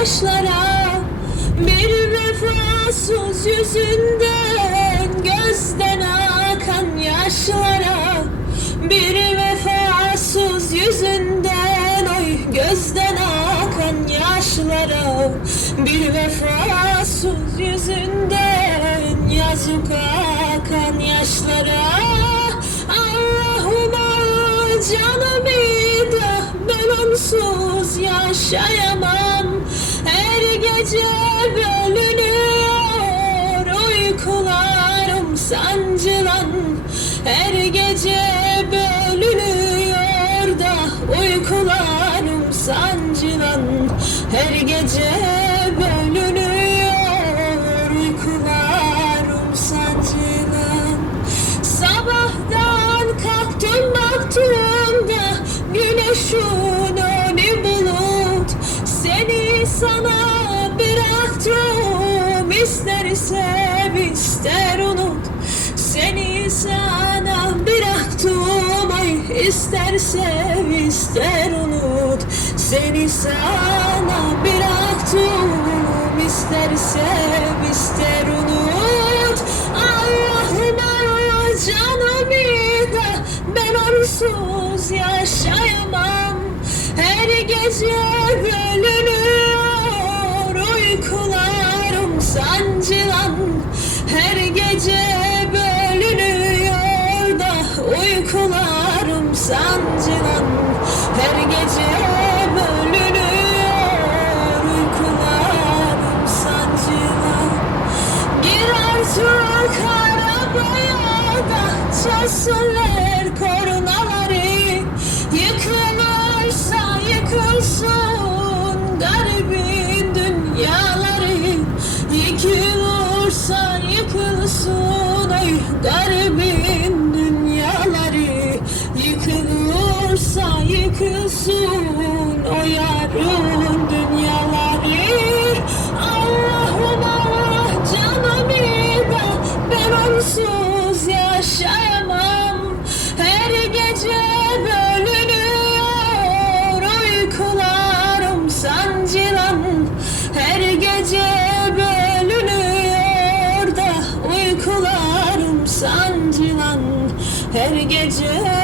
yaşlara Bir vefasız yüzünden gözden akan yaşlara Bir vefasız yüzünden oy gözden akan yaşlara Bir vefasız yüzünden yazık akan yaşlara. Allah'ıma canımı da ben onsuz yaşayamam gece bölünüyor uykularım sancılan. Her gece bölünüyor da uykularım sancılan. Her gece bölünüyor uykularım sancılan. Sabahtan kalktım baktım da güneşin önü bulut. Seni sana ister sev ister unut. Seni sana bıraktım ay ister sev ister unut. Seni sana bıraktım ister sev ister unut. Allah'ıma canımı da ben onsuz yaşayamam. Her gece bölünüyor sancılan Her gece bölünüyor da uykularım sancılan Her gece bölünüyor uykularım sancılan. Gir artık arabaya da çalsınlar kornaları Yıkılırsa yıkılsın garibin Yıkılırsa yıkılsın ay garibin dünyaları. Yıkılırsa yıkılsın o yarın dünyaları. Allah'ım Allah canımı da ben onsuz sancılan Her gece